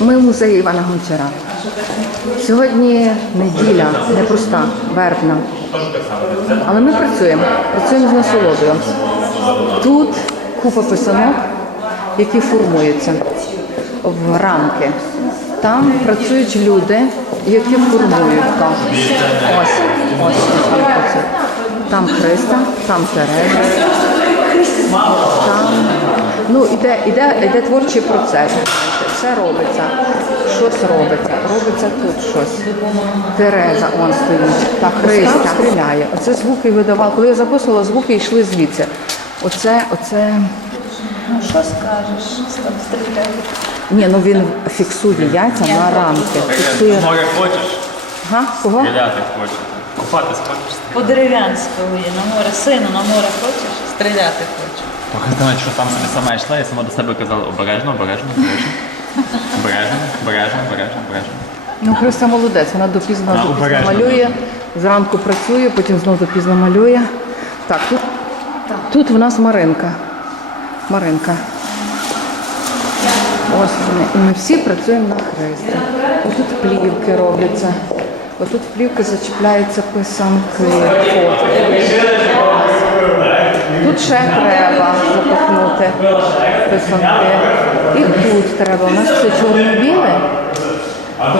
ми в музеї Івана Гончара. Сьогодні неділя, непроста, вербна. Але ми працюємо, працюємо з насолодою. Тут купа писанок, які формуються в рамки. Там працюють люди, які формують там. Ось, ось, ось. Там Христа, там Тереза, там. Ну, іде, іде, іде творчий процес. Все робиться. Щось робиться. Робиться тут щось. Тереза, он стоїть. Та Христа стріляє. Оце звуки видавав. Коли я записувала, звуки йшли звідси. Оце, оце. Ну що скажеш? Там стріляють. Ні, ну він фіксує яйця на рамки. Фіксує. Море хочеш? Ага, кого? Стріляти хочеш. Купатись хочеш? По дерев'янському є на море. Сину, на море хочеш? Стріляти хочеш. Знають, що там собі сама йшла і сама до себе казала обережно, обережно, обережно. Обережно, обережно, обережно, обережно. Ну, Христа молодець, вона допізно, Вона допізно обережна малює, зранку працює, потім знову допізно малює. Так, тут, тут в нас Маринка. Маринка. Ось вони. І ми всі працюємо на хресті. Ось тут плівки робляться. Ось тут плівки зачіпляються писанки. фотки. Тут ще треба запихнути писанки. І тут треба. У нас все чорно-біле. А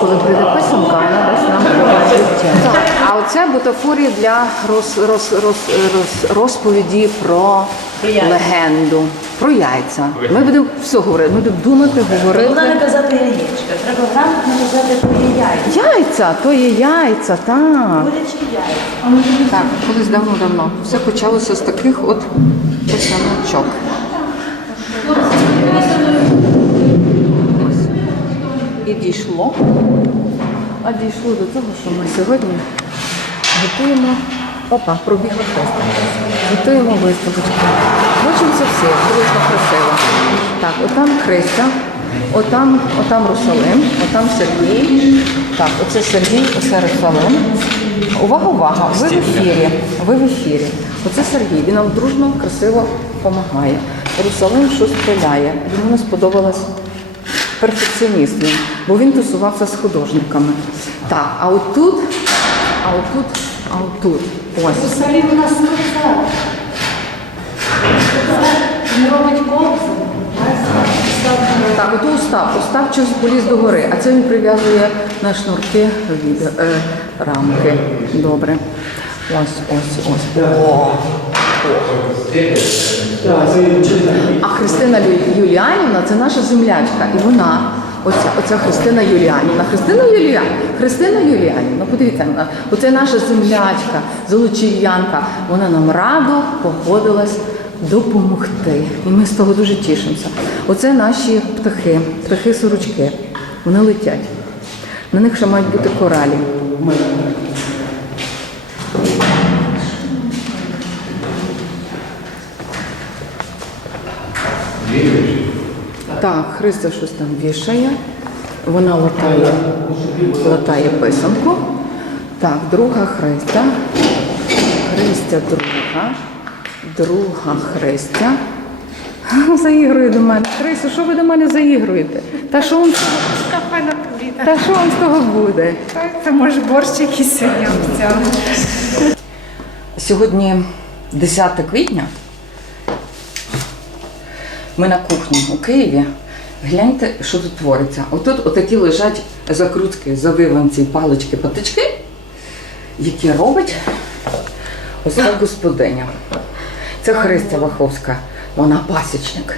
коли прийде писанка, вона дасть нам життя. Так, а оце бутафорія для роз, роз, роз, роз, розповіді про легенду, про яйця. Ми будемо все говорити, ми будемо думати, Головне не говорити. казати яєчка. Треба грамотно казати про яйця. Яйця, то є яйця, так. Курячі яйця. Так, колись давно-давно. Все почалося з таких от писаночок. І дійшло. А дійшло до того, що ми сьогодні готуємо. Опа, пробігла хреста. Готуємо виставочку. Хочеться всі, дуже красиво. Так, отам Христя, отам, отам Русалим, отам Сергій. Так, оце Сергій, оце Русалим. Увага, увага! Ви в ефірі. Ви в ефірі. Оце Сергій. Він нам дружно, красиво допомагає. Русалим щось стріляє. Йому не сподобалось перфекціоніст він, бо він тусувався з художниками. Так, а отут, а отут, а отут. Ось. Взагалі у нас сказав. Він робить колесо. Так, ото Остап. Остап щось поліз до гори, а це він прив'язує на шнурки від е, рамки. Добре. Ось, ось, ось. О! А Христина Юліанівна це наша землячка. І вона, оця, оця Христина Юліанівна. Христина Юліанівна, Христина Юліанівна, подивіться, вона, оце наша землячка, золочів'янка. Вона нам радо погодилась допомогти. І ми з того дуже тішимося. Оце наші птахи, птахи-сорочки. Вони летять. На них ще мають бути коралі. Так, Христя щось там вішає. Вона латає, латає писанку. Так, друга Христя. Христя друга. Друга Христя. Заігрує до мене. Христя, що ви до мене заігруєте? Та що вам, та що вам з того буде? Це може борщ якийсь сьогодні обіцяли. Сьогодні 10 квітня. Ми на кухні у Києві. Гляньте, що тут твориться. Отут отакі лежать закрутки, завиванці, палички, патички, які робить ось ця господиня. Це Христя Ваховська, вона пасічник.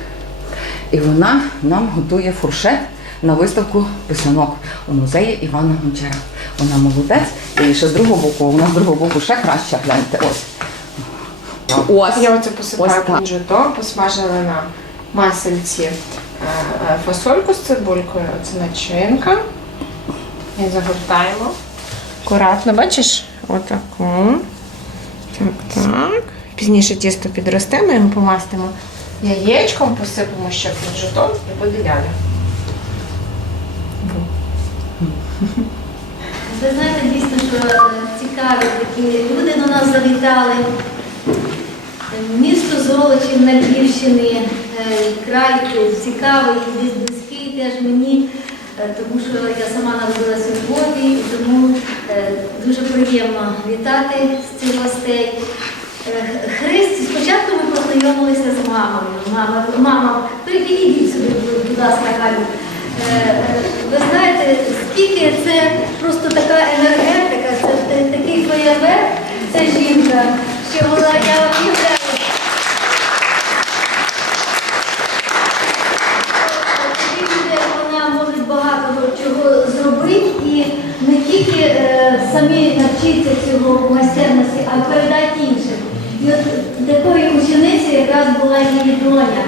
І вона нам готує фуршет на виставку писанок у музеї Івана Гончара. Вона молодець. І ще з другого боку, вона з другого боку ще краще гляньте. Ось. Ось. Я оце посипаю Ось так. кунжутом, посмажили на масельці е, е, фасольку з цибулькою, це начинка. І загортаємо. Акуратно, бачиш? Отаку. Так, так. Пізніше тісто підросте, ми його помастимо яєчком, посипемо ще кунжутом і поділяємо. Ви знаєте, дійсно, що цікаві такі люди до нас завітали. Місто Золочів на Львівщині, е, край цікавий, близький теж мені. е, тому що я сама народилася у Львові, і тому е, дуже приємно вітати з цих гостей. Е, Христі, спочатку ми познайомилися з мамою. Мама, мама, підійдіть сюди, будь ласка, Галю. Е, е, Ви знаєте, скільки це просто така енергетика, це та- такий феєрверк, ця жінка, що вона я. Такі самі цього майстерності, а передати іншим. І от такої учениці якраз була її доня.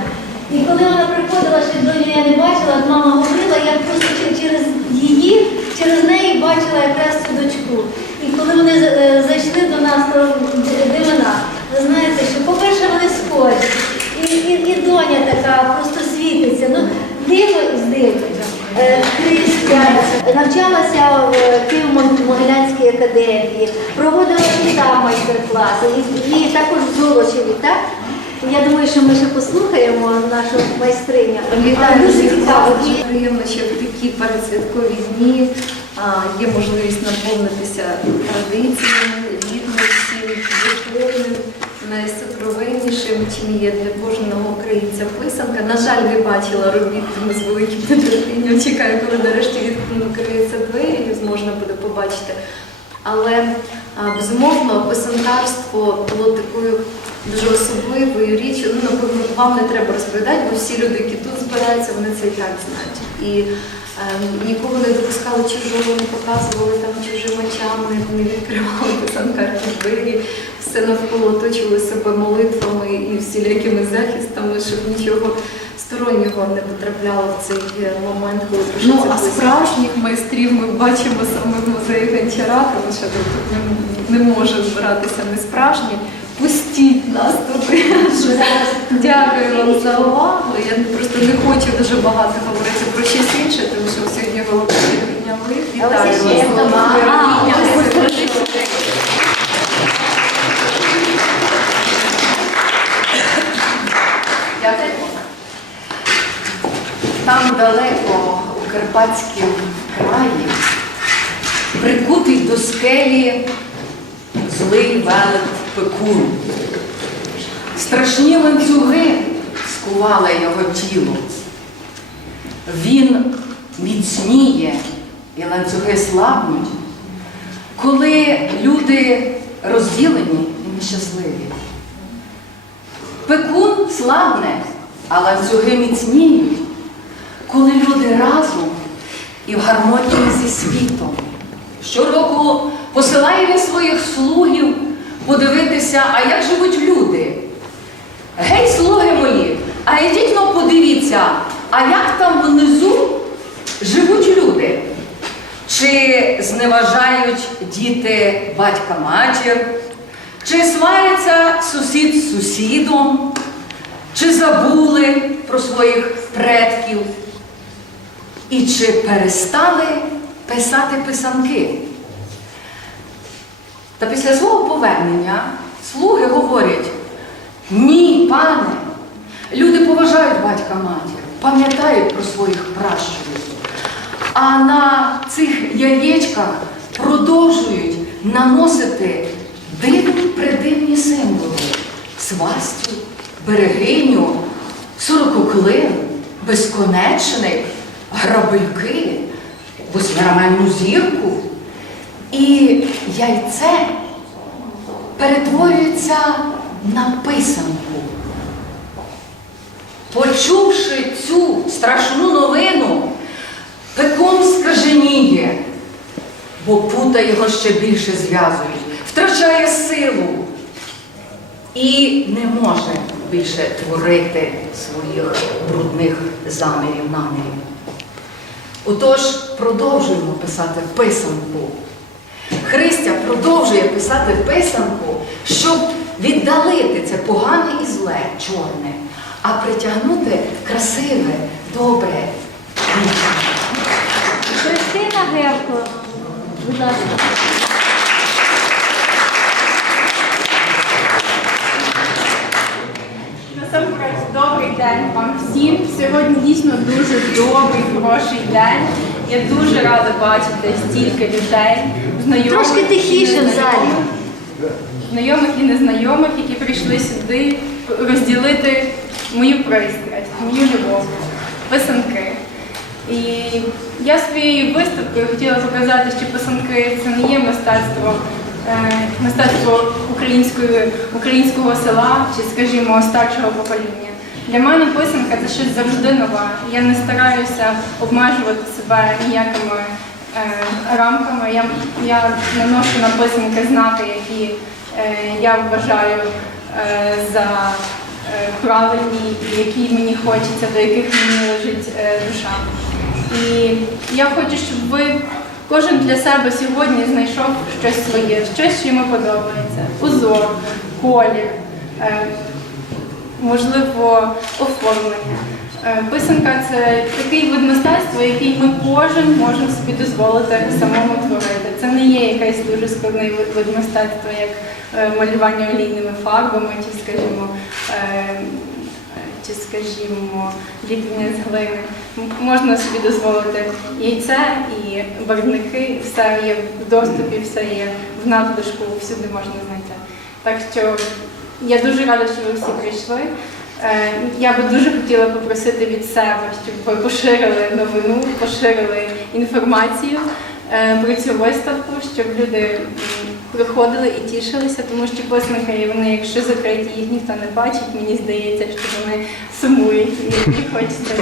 І коли вона приходила, ще доню я не бачила, от мама говорила, я просто че- через її, через неї бачила якраз цю дочку. І коли вони е, зайшли до нас, то д- дивина, ви знаєте, що, по-перше, вони схожі. І, і, і доня така просто світиться. Ну, диво з дивом. Е, Христя навчалася в Києво-Могилянській академії, проводила і там майстер-класи, і, і також в Золочеві, так? Я думаю, що ми ще послухаємо нашу майстриню. Вітаю Дуже цікаво. Дуже приємно, що в такі передсвяткові дні є можливість наповнитися традиціями, рідністю, духовним, найсокровеннішим, чим є для кожного українця писанка. На жаль, не бачила робіт, з великим нетерпінням чекаю, коли нарешті відкриються двері і можна буде побачити. Але безумовно писанкарство було такою дуже особливою річчю. Ну, напевно, вам не треба розповідати, бо всі люди, які тут збираються, вони це і так знають. Нікого не допускали чужого, не показували там чужими очами, не відкривали писанкарні двері, все навколо оточували себе молитвами і всілякими захистами, щоб нічого стороннього не потрапляло в цей е, момент, коли Ну, а справжніх майстрів ми бачимо саме в музеї Гончара, тому що тут не, не може збиратися не справжні. Пустіть нас туди. Дякую вам за увагу. Я просто не хочу дуже багато говорити про щось інше, тому що сьогодні ви підняли. Вітаю вас. Там далеко у Карпатському краї, прикутий до скелі злий велет пекун. Страшні ланцюги скували його тіло. Він міцніє і ланцюги слабнуть, коли люди розділені і нещасливі. Пекун слабне, а ланцюги міцніють, коли люди разом і в гармонії зі світом. Щороку посилає він своїх слугів подивитися, а як живуть люди. Гей, слуги мої, а йдіть ну подивіться, а як там внизу живуть люди? Чи зневажають діти батька матір? Чи сваряться сусід з сусідом? Чи забули про своїх предків? І чи перестали писати писанки? Та після свого повернення слуги говорять: ні, пане, люди поважають батька матір, пам'ятають про своїх пращурів. А на цих яєчках продовжують наносити дивні придивні символи: свастю, берегиню, сорококлин, безконечник, грабельки, восьмираменну зірку. І яйце перетворюється на писанку. Почувши цю страшну новину, пекун скаженіє, бо пута його ще більше зв'язують, втрачає силу і не може більше творити своїх брудних замірів, намірів. Отож, продовжуємо писати писанку. Христя продовжує писати писанку, щоб віддалити це погане і зле, чорне, а притягнути красиве, добре. Христина Гевко, будь ласка. Насамперед, добрий день вам всім. Сьогодні дійсно дуже добрий, хороший день. Я дуже рада бачити стільки людей, знайомих. Трошки тихіше в залі. Знайомих і незнайомих, які прийшли сюди розділити мою пристрасть, мою любов, писанки. І я своєю виставкою хотіла показати, що писанки це не є мистецтво, е, мистецтво української, українського села чи, скажімо, старшого покоління. Для мене писанка це щось завжди нове. Я не стараюся обмежувати себе ніякими е, рамками. Я, я наношу на писанки знаки, які е, я вважаю е, за правильні, які мені хочеться, до яких мені лежить е, душа. І я хочу, щоб ви кожен для себе сьогодні знайшов щось своє, щось, що йому подобається. Узор, колір, е, можливо, оформлення. Е, Писанка це такий вид мистецтва, який ми кожен можемо собі дозволити самому творити. Це не є якийсь дуже складний вид, мистецтва, як малювання олійними фарбами, чи, скажімо, е, чи, скажімо, ліплення з глини. Можна собі дозволити яйце і барвники, все є в доступі, все є в надлишку, всюди можна знайти. Так що я дуже рада, що ви всі прийшли. Е, Я би дуже хотіла попросити від себе, щоб ви поширили новину, поширили інформацію е, про цю виставку, щоб люди приходили і тішилися, тому що писанки, вони, якщо закриті, їх ніхто не бачить, мені здається, що вони сумують і не хочеться.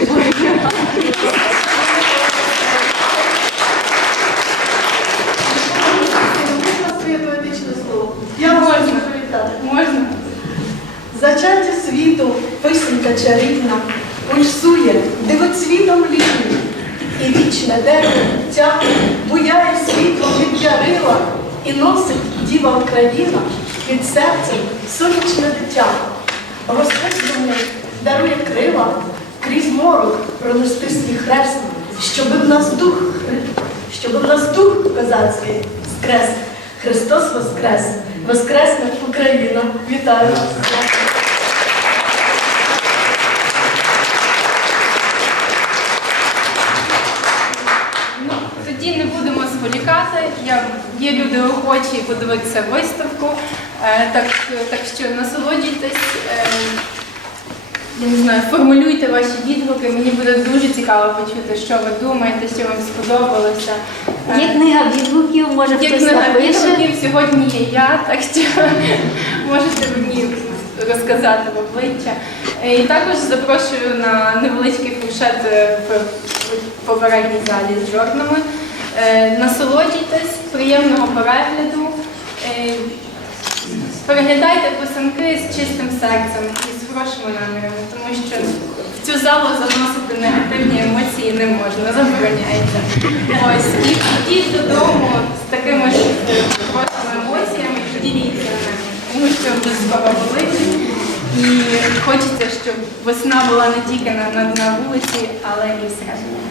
Можна. Зачаття світу, писанка чарівна, пульсує дивоцвітом літнім. І вічне дерево буяє світлом від ярила і носить діва Україна під серцем сонячне дитя. Воскресному дарує крила, крізь морок пронести свій хрест, щоби в нас дух, щоби в нас дух козацький скрес. Христос Воскрес! Воскресне Україна! Вітаю вас! Ну, тоді не будемо зволікати. Я, є люди охочі подивитися виставку. Е, так, так що насолоджуйтесь. Е, я не знаю, формулюйте ваші відгуки. Мені буде дуже цікаво почути, що ви думаєте, що вам сподобалося. Е, Є книга відгуків, може Є хтось книга напише. відгуків, сьогодні є я, так що можете мені розказати в обличчя. І також запрошую на невеличкий фуршет в попередній залі з жорнами. Е, Насолоджуйтесь, приємного перегляду. Е, Переглядайте писанки з чистим серцем і з хорошими намірами, тому що в цю залу заносити негативні емоції не можна, забороняється. Ось, і ходіть додому з такими ж хорошими емоціями, поділіться ними, тому що вже скоро великий. І хочеться, щоб весна була не тільки на, на, на вулиці, але і. Традиційну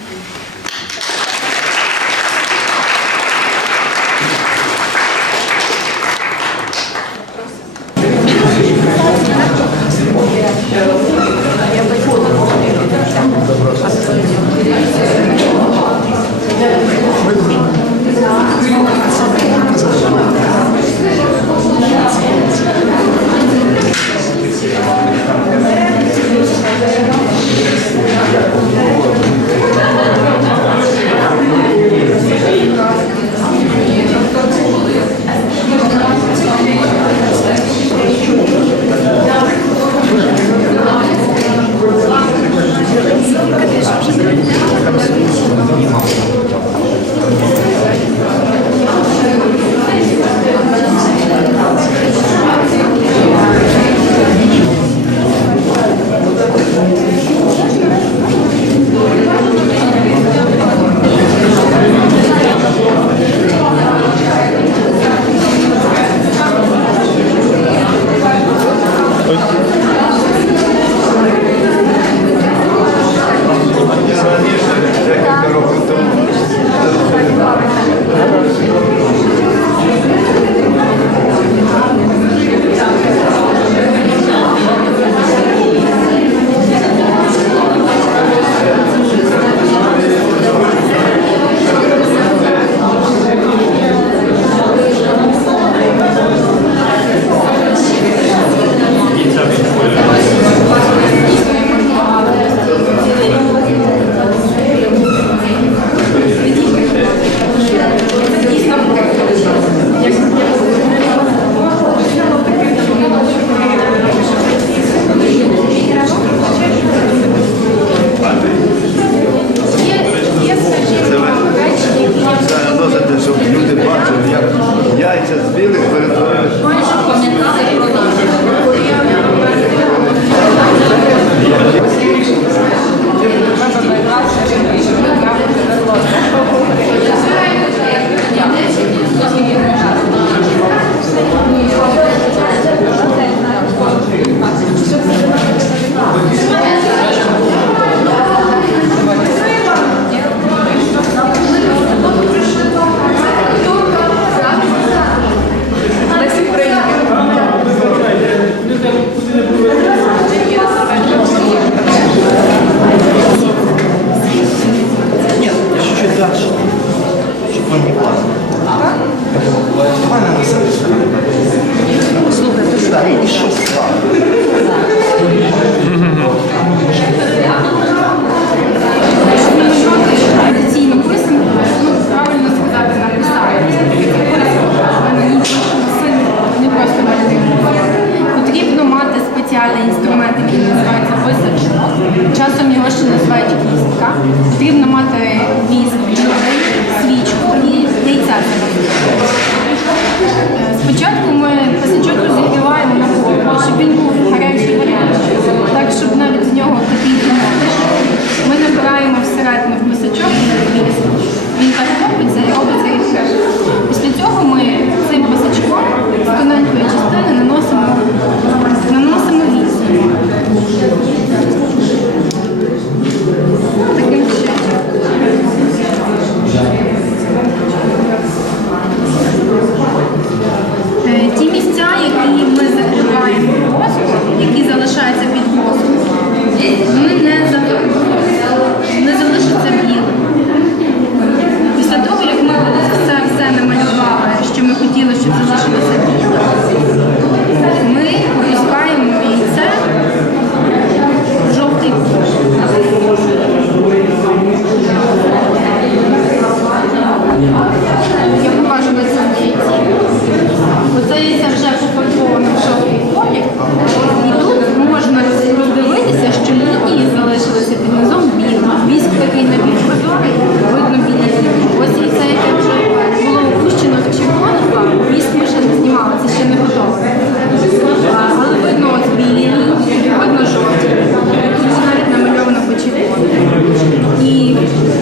І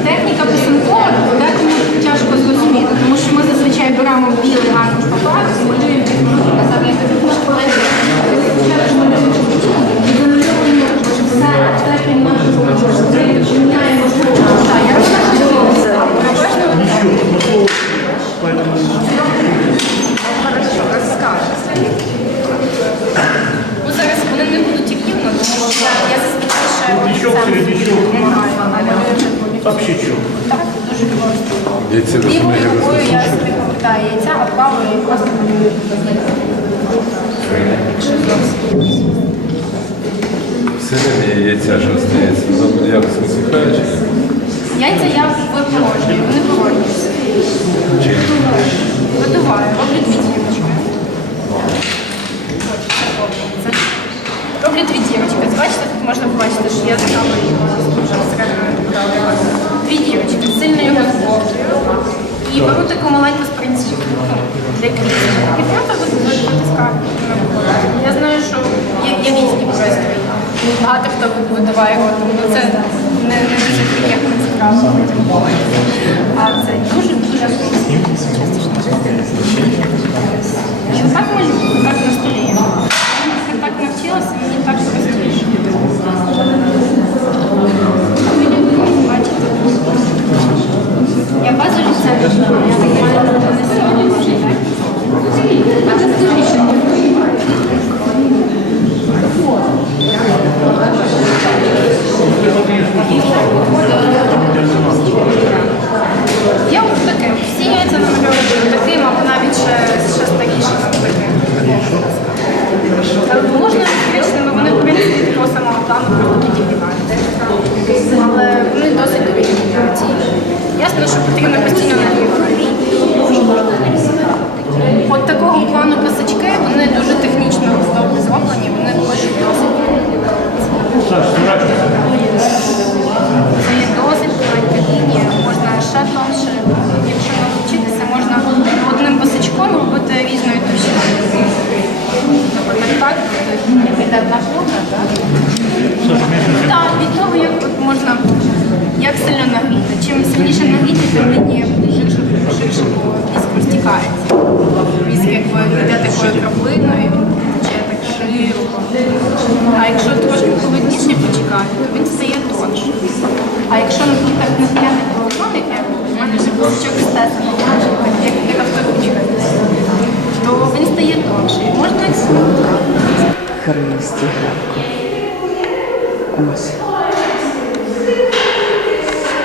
техніка писанкова декому тяжко зрозуміти, тому що ми зазвичай беремо білий аркуш паперу і малюємо як ми казали, як тобі можеш полежати. І замальовуємо все тепер міняємо Так, я розкажу. Хорошо, розкажу. Ну, зараз вони не будуть рівно, тому що я зазвичай ще олівцем допомагаю, але Так, дуже просто. Лівою рукою я собі повертаю яйця, а правою просто малюю Якщо зовсім. Всередині яйця що якось висихає чи? Яйця я випорожнюю, вони порожнюються. Чи Видуваю, роблю дві дірочки. Роблю дві дірочки. Бачите, тут можна побачити, що я його вже всередину. Дві дірочки. Сильно його збовтую. І беру таку маленьку спринцівку ну, для квітів. І просто витискаю. Я знаю, що є, є різні пристрої. Багато хто видаває його, тому це не, не дуже приємна справа. А це дуже-дуже Я так малюю, так на столі. Я так навчилася, мені так простіше. Бачите? Я базу ліцензію, я нормально не сьогодні, так? А це дуже Я ось таке. Всі яйця намальовую таким, або навіть ще, ще старішим таким. Але Можна річними, вони в принципі такого самого плану просто підігрівають. Але вони досить довільні. Ясно, що потрібно постійно нагрівати. От такого плану писачки, вони дуже технічно роздобні зроблені, вони пишуть досить. Це досить тоненька лінія, можна ще тонше. Якщо навчитися, можна одним писачком робити різної товщини. Наприклад, так, піде одна форма, так? Так, від того, як можна, як сильно нагріти. Чим сильніше нагріти, тим лінія ширше, ширше, бо віск розтікається. Віск якби йде такою краплиною, А якщо трошки холодніше почекати, то він стає тонше. А якщо так не зняти полотно, яке у мене вже писачок з тестом, як, авторучка, то він стає тонше. Можна Христі Гребко. Ось.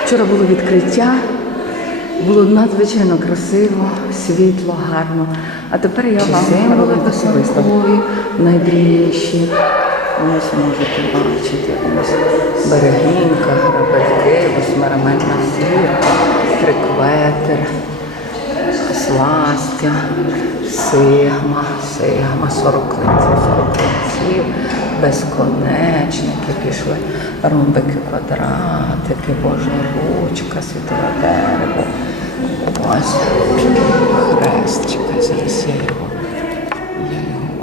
Вчора було відкриття, було надзвичайно красиво, світло, гарно. А тепер я вам символи виставкові, найдрібніші. Ось можете бачити. Ось берегінка, грабельки, восьмирамельна зірка, трикветер, сластя, сигма, сигма, сорок лиців, сорок лиців, безконечники пішли, ромбики, квадратики, Божа ручка, світове дерево. Ось хрест, зараз його,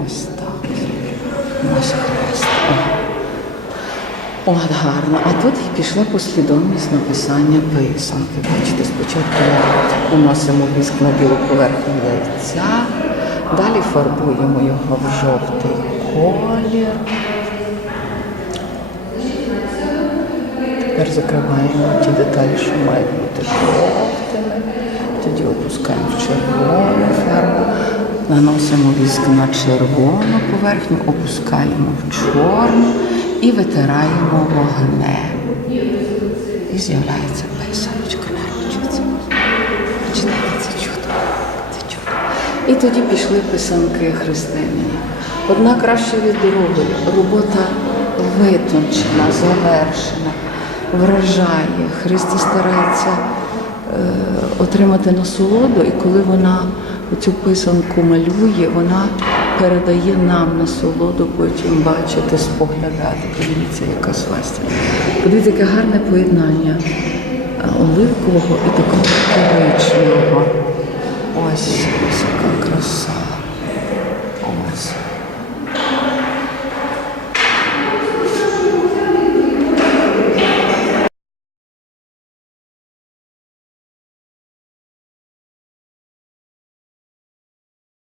ось так. Ось хрест. От гарно. А тут пішла послідовність написання писанки. Бачите, спочатку ми уносимо віск на білу поверхню яйця, далі фарбуємо його в жовтий колір. Тепер закриваємо ті деталі, що мають бути жовтими. Тоді опускаємо в червону фарбу, наносимо віск на червону поверхню, опускаємо в чорну і витираємо вогнем. І з'являється писаночка на ручці. Бачите, це чудо. Це чудо. І тоді пішли писанки християні. Одна краще від другої. Робота витончена, завершена, вражає. Христі старається е, отримати насолоду, і коли вона цю писанку малює, вона передає нам насолоду, потім бачити, споглядати. Подивіться, яка свастя. Подивіться, яке гарне поєднання е, оливкового і такого коричневого. Ось.